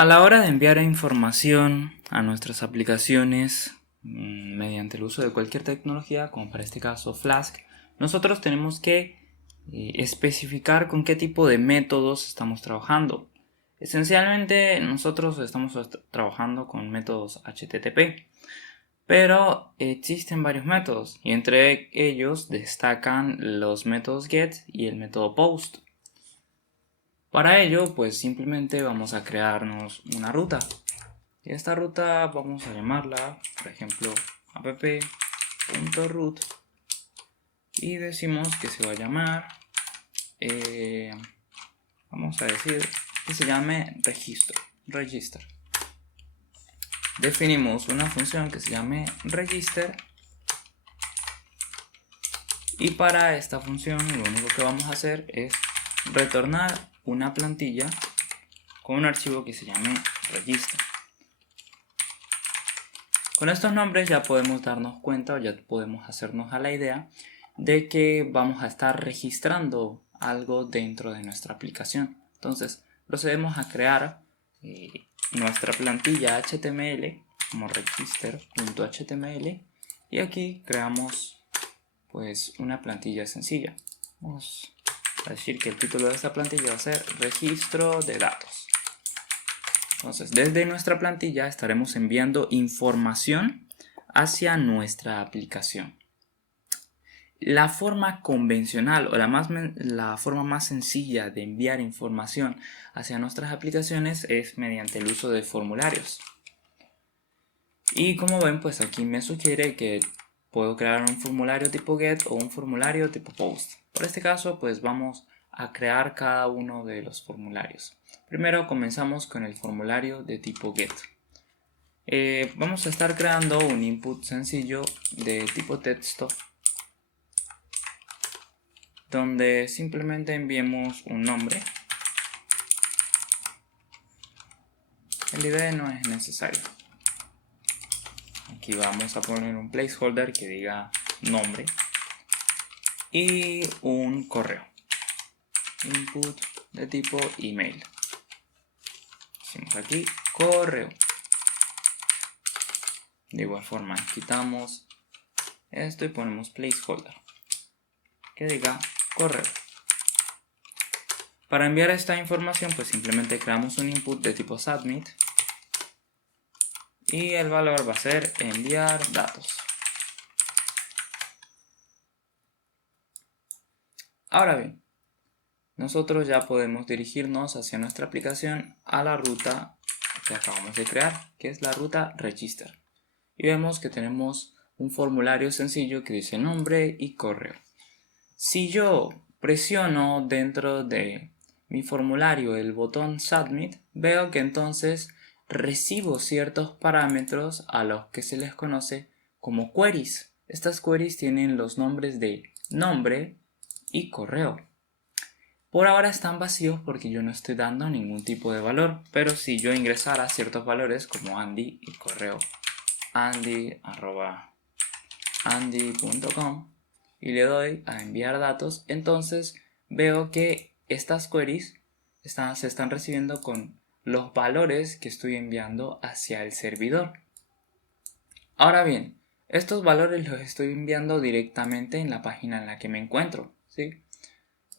A la hora de enviar información a nuestras aplicaciones mediante el uso de cualquier tecnología, como para este caso Flask, nosotros tenemos que especificar con qué tipo de métodos estamos trabajando. Esencialmente nosotros estamos trabajando con métodos HTTP, pero existen varios métodos y entre ellos destacan los métodos GET y el método POST. Para ello, pues simplemente vamos a crearnos una ruta. Y esta ruta vamos a llamarla, por ejemplo, app.root. Y decimos que se va a llamar, vamos a decir que se llame register. Definimos una función que se llame register. Y para esta función lo único que vamos a hacer es retornar una plantilla con un archivo que se llame register. Con estos nombres ya podemos darnos cuenta o ya podemos hacernos a la idea de que vamos a estar registrando algo dentro de nuestra aplicación. Entonces procedemos a crear nuestra plantilla HTML como register.html y aquí creamos pues una plantilla sencilla. Vamos a decir que el título de esta plantilla va a ser registro de datos. Entonces, desde nuestra plantilla estaremos enviando información hacia nuestra aplicación. La forma convencional o la forma más sencilla de enviar información hacia nuestras aplicaciones es mediante el uso de formularios. Y como ven, pues aquí me sugiere que puedo crear un formulario tipo GET o un formulario tipo POST. Por este caso, pues vamos a crear cada uno de los formularios. Primero comenzamos con el formulario de tipo GET. Vamos a estar creando un input sencillo de tipo texto donde simplemente enviemos un nombre. El ID no es necesario. Aquí vamos a poner un placeholder que diga nombre y un correo. Input de tipo email. Decimos aquí correo. De igual forma quitamos esto y ponemos placeholder que diga correo. Para enviar esta información pues simplemente creamos un input de tipo submit y el valor va a ser enviar datos. Ahora bien, nosotros ya podemos dirigirnos hacia nuestra aplicación a la ruta que acabamos de crear, que es la ruta register. Y vemos que tenemos un formulario sencillo que dice nombre y correo. Si yo presiono dentro de mi formulario el botón submit, veo que entonces recibo ciertos parámetros a los que se les conoce como queries. Estas queries tienen los nombres de nombre y correo. Por ahora están vacíos porque yo no estoy dando ningún tipo de valor, pero si yo ingresara ciertos valores como Andy y correo andy@andy.com y le doy a enviar datos, entonces veo que estas queries se están recibiendo con los valores que estoy enviando hacia el servidor. Ahora bien, estos valores los estoy enviando directamente en la página en la que me encuentro, ¿sí?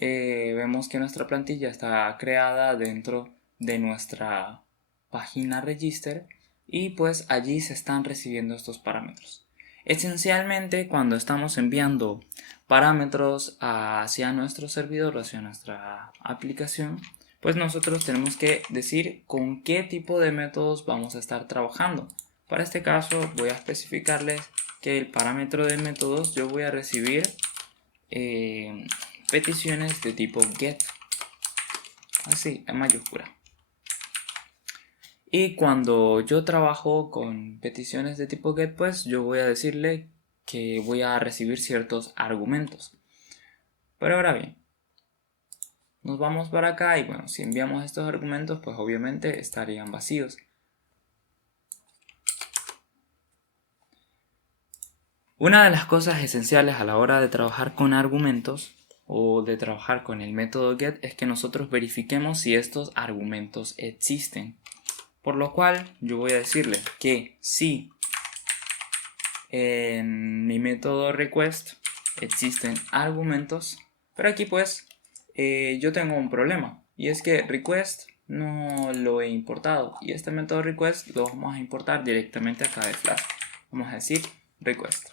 Vemos que nuestra plantilla está creada dentro de nuestra página register y pues allí se están recibiendo estos parámetros. Esencialmente, cuando estamos enviando parámetros hacia nuestro servidor o hacia nuestra aplicación, pues nosotros tenemos que decir con qué tipo de métodos vamos a estar trabajando. Para este caso voy a especificarles que el parámetro de métodos yo voy a recibir peticiones de tipo get, así en mayúscula. Y cuando yo trabajo con peticiones de tipo get, pues yo voy a decirle que voy a recibir ciertos argumentos. Pero ahora bien, nos vamos para acá y bueno, si enviamos estos argumentos, pues obviamente estarían vacíos. Una de las cosas esenciales a la hora de trabajar con argumentos o de trabajar con el método get es que nosotros verifiquemos si estos argumentos existen. Por lo cual yo voy a decirle que si en mi método request existen argumentos, pero aquí pues yo tengo un problema, y es que request no lo he importado, y este método request lo vamos a importar directamente acá de Flask. Vamos a decir request.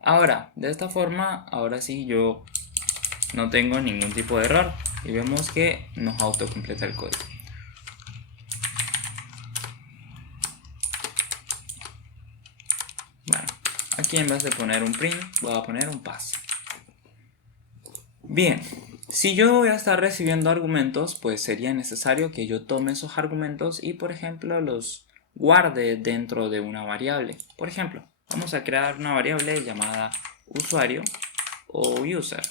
Ahora, de esta forma, ahora sí yo no tengo ningún tipo de error, y vemos que nos autocompleta el código. Bueno, aquí en vez de poner un print, voy a poner un pass. Bien, si yo voy a estar recibiendo argumentos, pues sería necesario que yo tome esos argumentos y, por ejemplo, los guarde dentro de una variable. Por ejemplo, vamos a crear una variable llamada usuario o user,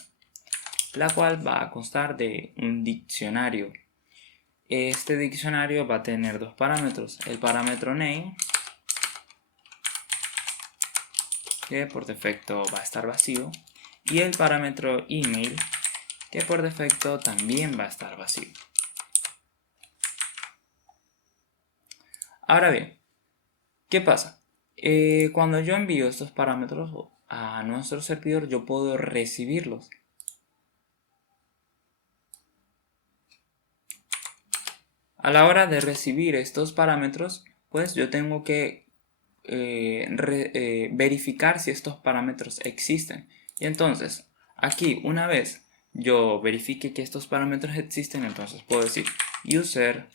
la cual va a constar de un diccionario. Este diccionario va a tener dos parámetros, el parámetro name, que por defecto va a estar vacío, y el parámetro email, que por defecto también va a estar vacío. Ahora bien, ¿qué pasa? Cuando yo envío estos parámetros a nuestro servidor, yo puedo recibirlos. A la hora de recibir estos parámetros, pues yo tengo que verificar si estos parámetros existen. Y entonces, aquí una vez yo verifique que estos parámetros existen, entonces puedo decir user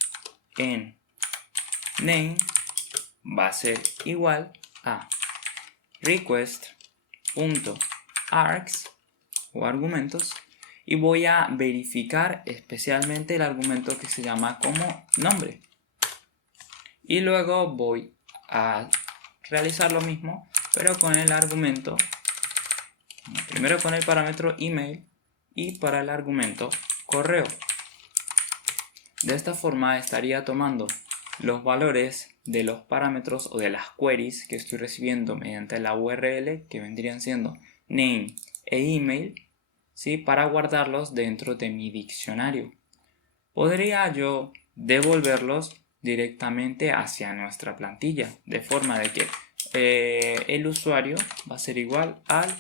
en name va a ser igual a request.args o argumentos, y voy a verificar especialmente el argumento que se llama como nombre, y luego voy a realizar lo mismo pero con el argumento, primero con el parámetro email y para el argumento correo. De esta forma estaría tomando los valores de los parámetros o de las queries que estoy recibiendo mediante la URL, que vendrían siendo name e email, ¿sí?, para guardarlos dentro de mi diccionario. Podría yo devolverlos directamente hacia nuestra plantilla, de forma de que el usuario va a ser igual al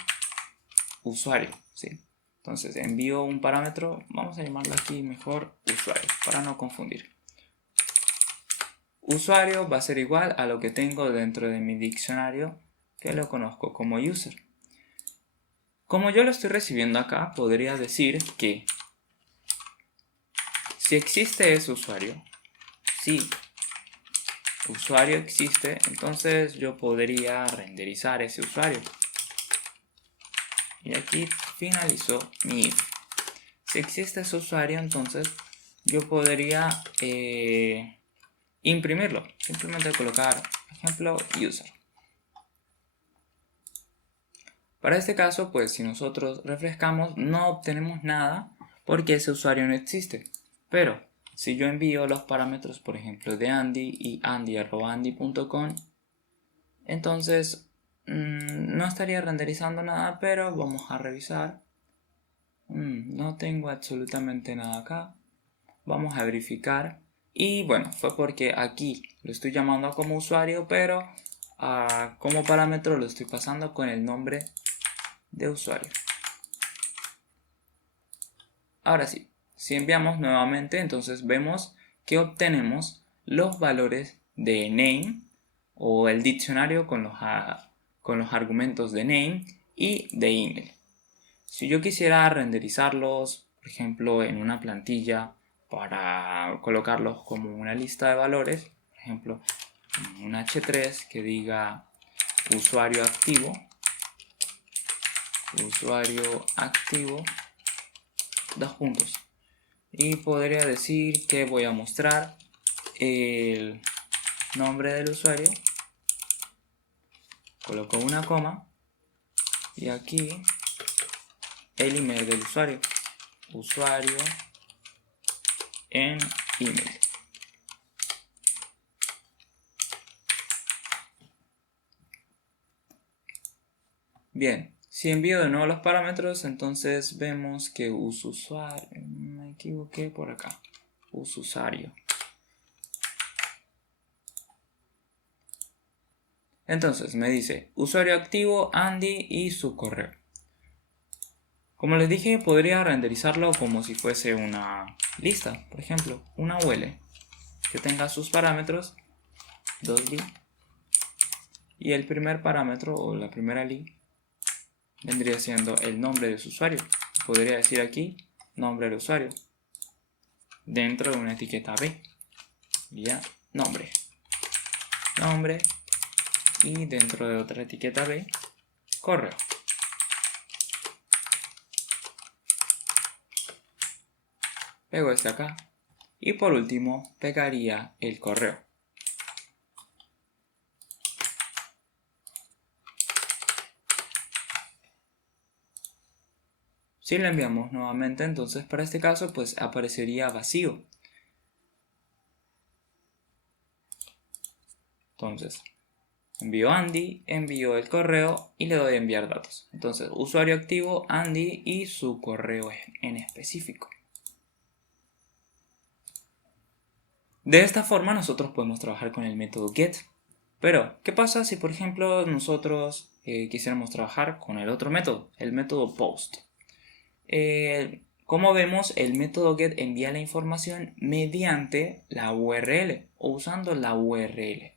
usuario, ¿sí? Entonces envío un parámetro, vamos a llamarlo aquí mejor usuario, para no confundir. Usuario va a ser igual a lo que tengo dentro de mi diccionario, que lo conozco como user. Como yo lo estoy recibiendo acá, podría decir que si existe ese usuario, si usuario existe, entonces yo podría renderizar ese usuario. Y aquí finalizó mi if. Si existe ese usuario, entonces yo podría imprimirlo. Simplemente colocar, por ejemplo, user. Para este caso, pues si nosotros refrescamos, no obtenemos nada porque ese usuario no existe. Pero si yo envío los parámetros, por ejemplo, de Andy y andy@andy.com, entonces no estaría renderizando nada, pero vamos a revisar. No tengo absolutamente nada acá. Vamos a verificar. Y bueno, fue porque aquí lo estoy llamando como usuario, pero como parámetro lo estoy pasando con el nombre de usuario. Ahora sí, si enviamos nuevamente, entonces vemos que obtenemos los valores de name o el diccionario con los argumentos de name y de email. Si yo quisiera renderizarlos, por ejemplo, en una plantilla para colocarlos como una lista de valores, por ejemplo, un H3 que diga usuario activo, dos puntos, y podría decir que voy a mostrar el nombre del usuario, coloco una coma y aquí el email del usuario en email. Bien, si envío de nuevo los parámetros, entonces vemos que uso usuario, me equivoqué por acá, usuario. Entonces me dice usuario activo, Andy y su correo. Como les dije, podría renderizarlo como si fuese una lista, por ejemplo, una UL que tenga sus parámetros 2li, y el primer parámetro o la primera li vendría siendo el nombre de su usuario. Podría decir aquí nombre del usuario dentro de una etiqueta B, ya, nombre, y dentro de otra etiqueta B, correo. Pego este acá y por último pegaría el correo. Si lo enviamos nuevamente, entonces para este caso pues aparecería vacío. Entonces envío Andy, envío el correo y le doy a enviar datos. Entonces usuario activo Andy y su correo en específico. De esta forma nosotros podemos trabajar con el método get. Pero, ¿qué pasa si por ejemplo nosotros quisiéramos trabajar con el otro método, el método post? Como vemos, el método get envía la información mediante la URL o usando la URL.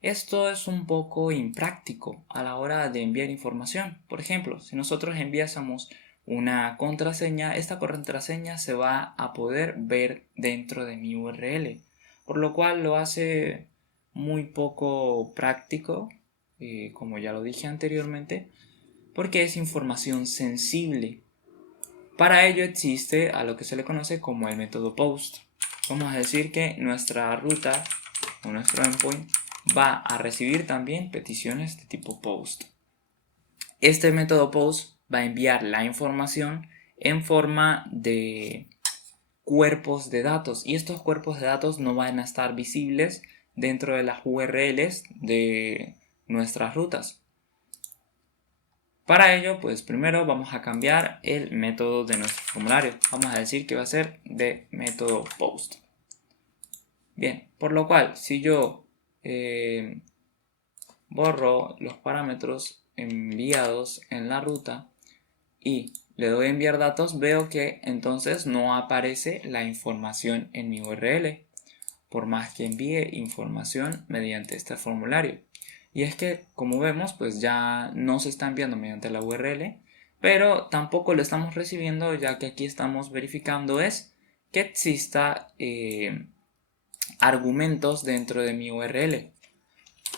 Esto es un poco impráctico a la hora de enviar información. Por ejemplo, si nosotros enviásemos una contraseña, esta contraseña se va a poder ver dentro de mi URL, por lo cual lo hace muy poco práctico, como ya lo dije anteriormente, porque es información sensible. Para ello existe a lo que se le conoce como el método post. Vamos a decir que nuestra ruta o nuestro endpoint va a recibir también peticiones de tipo post. Este método post va a enviar la información en forma de cuerpos de datos, y estos cuerpos de datos no van a estar visibles dentro de las URLs de nuestras rutas. Para ello, pues primero vamos a cambiar el método de nuestro formulario. Vamos a decir que va a ser de método post. Bien, por lo cual, si yo borro los parámetros enviados en la ruta y le doy a enviar datos, veo que entonces no aparece la información en mi URL, por más que envíe información mediante este formulario. Y es que, como vemos, pues ya no se está enviando mediante la URL, pero tampoco lo estamos recibiendo, ya que aquí estamos verificando es que exista argumentos dentro de mi URL.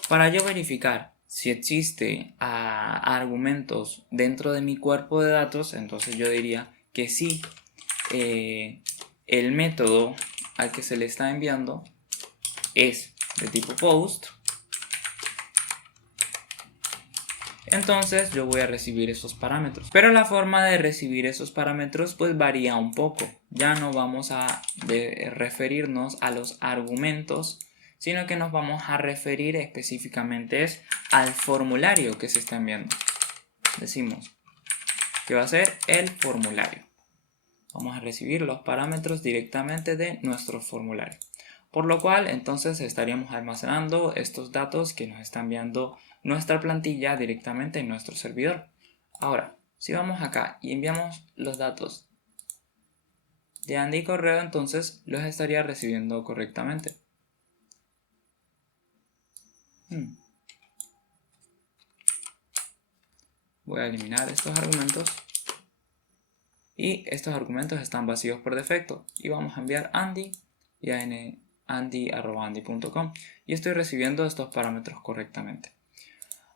Para yo verificar si existe argumentos dentro de mi cuerpo de datos, entonces yo diría que sí, el método al que se le está enviando es de tipo post. Entonces yo voy a recibir esos parámetros, pero la forma de recibir esos parámetros pues varía un poco. Ya no vamos a referirnos a los argumentos, sino que nos vamos a referir específicamente al formulario que se está enviando. Decimos que va a ser el formulario. Vamos a recibir los parámetros directamente de nuestro formulario, por lo cual entonces estaríamos almacenando estos datos que nos está enviando nuestra plantilla directamente en nuestro servidor. Ahora, si vamos acá y enviamos los datos de Andy y correo, entonces los estaría recibiendo correctamente. Voy a eliminar estos argumentos y estos argumentos están vacíos por defecto y vamos a enviar Andy y a andy@andy.com y estoy recibiendo estos parámetros correctamente.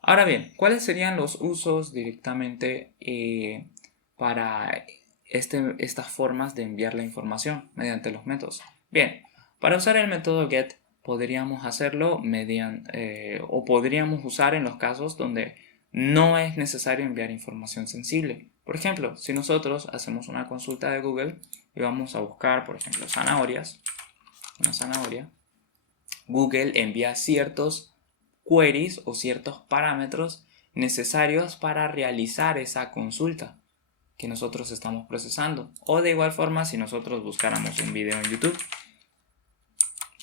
Ahora bien, ¿cuáles serían los usos directamente para estas formas de enviar la información mediante los métodos? Bien, para usar el método get podríamos hacerlo o podríamos usar en los casos donde no es necesario enviar información sensible. Por ejemplo, si nosotros hacemos una consulta de Google y vamos a buscar, por ejemplo, zanahorias, una zanahoria, Google envía ciertos queries o ciertos parámetros necesarios para realizar esa consulta que nosotros estamos procesando. O de igual forma, si nosotros buscáramos un video en YouTube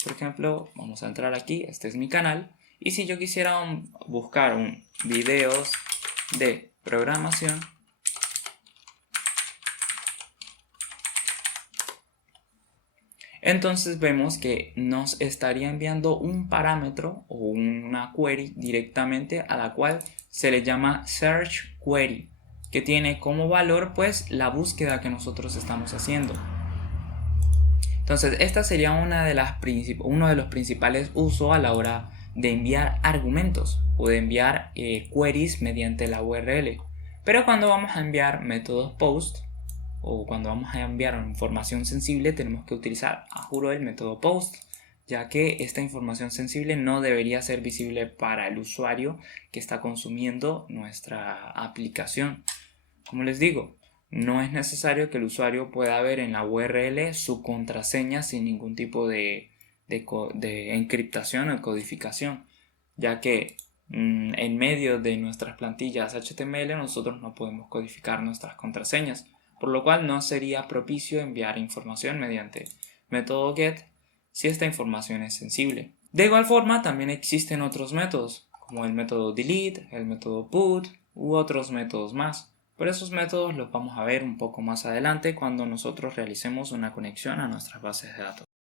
Por ejemplo, vamos a entrar aquí, este es mi canal, y si yo quisiera buscar videos de programación, entonces vemos que nos estaría enviando un parámetro o una query directamente a la cual se le llama search query, que tiene como valor pues la búsqueda que nosotros estamos haciendo. Entonces esta sería uno de los principales usos a la hora de enviar argumentos o de enviar queries mediante la URL. Pero cuando vamos a enviar métodos POST o cuando vamos a enviar información sensible, tenemos que utilizar a juro el método POST, ya que esta información sensible no debería ser visible para el usuario que está consumiendo nuestra aplicación. Como les digo, no es necesario que el usuario pueda ver en la URL su contraseña sin ningún tipo de encriptación o codificación, ya que en medio de nuestras plantillas HTML nosotros no podemos codificar nuestras contraseñas, por lo cual no sería propicio enviar información mediante método GET si esta información es sensible. De igual forma, también existen otros métodos, como el método delete, el método put u otros métodos más. Pero esos métodos los vamos a ver un poco más adelante cuando nosotros realicemos una conexión a nuestras bases de datos.